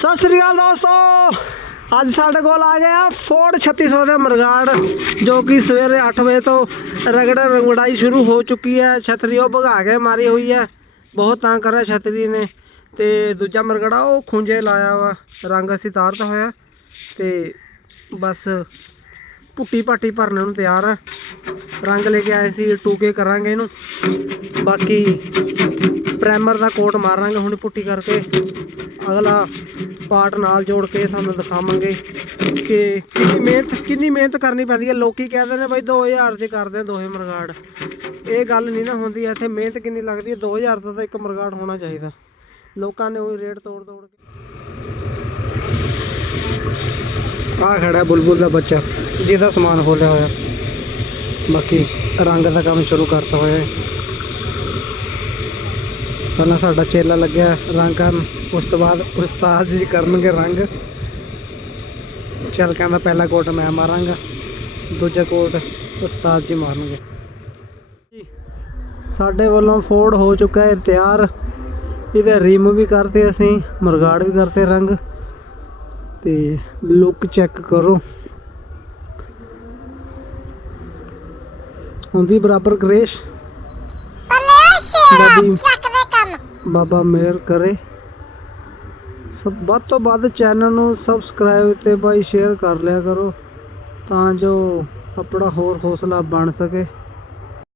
ਸਤਿ ਸ੍ਰੀ ਅਕਾਲ ਦੋਸਤੋ। ਅੱਜ ਸਾਡੇ ਕੋਲ ਆ ਗਿਆ ਫੋਰਡ 3600 ਦੇ ਮਰਗਾੜ, ਜੋ ਕਿ ਸਵੇਰੇ 8 ਵਜੇ ਤੋਂ ਰਗੜ ਰੰਗੜਾਈ ਸ਼ੁਰੂ ਹੋ ਚੁੱਕੀ ਹੈ। ਛਤਰੀ ਉਹ ਭਗਾ ਕੇ ਮਾਰੀ ਹੋਈ ਹੈ। ਬਹੁਤ ਤੰਗ ਕਰ ਰਿਹਾ ਛਤਰੀ ਨੇ। ਤੇ ਦੂਜਾ ਮਰਗੜਾ ਉਹ ਖੁੰਝੇ ਲਾਇਆ ਵਾ। ਰੰਗ ਅਸੀਂ ਤਾਰਤਾ ਹੋਇਆ। ਤੇ ਬਸ ਪੁੱਟੀ ਪਾਟੀ ਭਰਨ ਨੂੰ ਤਿਆਰ ਹੈ ਰੰਗ ਲੈ ਕੇ ਆਏ ਸੀ ਟੂਕੇ ਕਰਾਂਗੇ ਇਹਨੂੰ। ਬਾਕੀ ਪ੍ਰਾਈਮਰ ਦਾ ਕੋਟ ਮਾਰਾਂਗੇ ਹੁਣ ਪੁੱਟੀ ਕਰਕੇ। ਅਗਲਾ ਪਾਰਟ ਨਾਲ ਜੋੜ ਕੇ ਤੁਹਾਨੂੰ ਦਿਖਾਵਾਂਗੇ ਕਿ ਕਿੰਨੀ ਮਿਹਨਤ ਕਿੰਨੀ ਮਿਹਨਤ ਕਰਨੀ ਪੈਂਦੀ ਹੈ। ਲੋਕੀ ਕਹਿੰਦੇ ਨੇ ਬਈ 2000 ਚ ਕਰਦੇ ਆ ਦੋਹੇ ਮਰਗਾੜ। ਇਹ ਗੱਲ ਨਹੀਂ ਨਾ ਹੁੰਦੀ, ਇੱਥੇ ਮਿਹਨਤ ਕਿੰਨੀ ਲੱਗਦੀ ਹੈ। 2000 ਦਾ ਤਾਂ ਇੱਕ ਮਰਗਾੜ ਹੋਣਾ ਚਾਹੀਦਾ। ਲੋਕਾਂ ਨੇ ਉਹੀ ਰੇਟ ਤੋੜ ਤੋੜ ਕੇ ਆ ਖੜਾ ਹੈ ਬੁਲਬੁਲ ਦਾ ਬੱਚਾ, ਜਿਹਦਾ ਸਮਾਨ ਖੋਲਿਆ ਹੋਇਆ। ਬਾਕੀ ਰੰਗ ਦਾ ਕੰਮ ਸ਼ੁਰੂ ਕਰਤਾ ਹੋਇਆ ਹੈ। ਪਹਿਲਾਂ ਸਾਡਾ ਚੇਲਾ ਲੱਗਿਆ ਰੰਗ ਕਰਨ, ਉਸ ਤੋਂ ਬਾਅਦ ਉਸਤਾਦ ਜੀ ਕਰਨਗੇ ਰੰਗ। ਚੱਲ ਕਹਿੰਦਾ ਪਹਿਲਾ ਕੋਟ ਮੈਂ ਮਾਰਾਂਗਾ, ਦੂਜਾ ਕੋਟ ਉਸਤਾਦ ਜੀ ਮਾਰਨਗੇ। ਸਾਡੇ ਵੱਲੋਂ ਫੋਰਡ ਹੋ ਚੁੱਕਾ ਹੈ, ਤਿਆਰ। ਇਹਦੇ ਰਿਮ ਵੀ ਕਰਤੇ ਅਸੀਂ, ਮਰਗਾੜ ਵੀ ਕਰਤੇ ਰੰਗ। ਤੇ ਲੁੱਕ ਚੈੱਕ ਕਰੋ। ਹੁੰਦੀ ਬਰਾਬਰ ਗ੍ਰੇਸ਼ ਬਾਬੀ ਬਾਬਾ ਮਿਹਰ ਕਰੇ। ਸਭ ਵੱਧ ਤੋਂ ਵੱਧ ਚੈਨਲ ਨੂੰ ਸਬਸਕ੍ਰਾਈਬ ਤੇ ਬਾਈ ਸ਼ੇਅਰ ਕਰ ਲਿਆ ਕਰੋ ਤਾਂ ਜੋ ਆਪਣਾ ਹੋਰ ਹੌਸਲਾ ਬਣ ਸਕੇ।